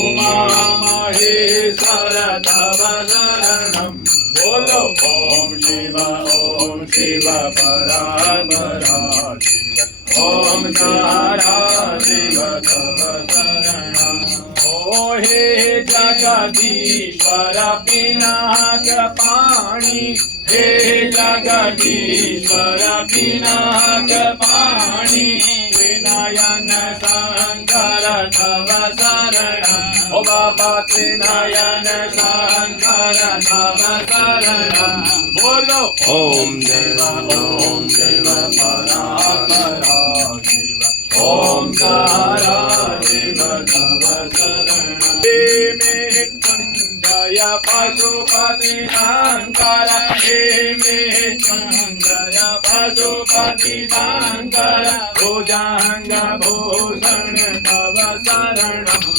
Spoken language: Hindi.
उमा महेश्वर तव शरणं बोलो ओम शिव परात्परा शिव ओम तारा शिव तव शरणं ओ हे जगदीश्वर पिनाक पाणी हे जगदीश्वर पिनाक पाणी त्रिनयन शंकर तव शरणं ओ बाबा त्रिनयन शंकर तव शरणं बोलो ओम शिव परात्परा शिव ओम तारा शिव तव शरणं जय पशुपति शंकर हे जय पशुपति शंकर भुजंग भूषण तव शरणं।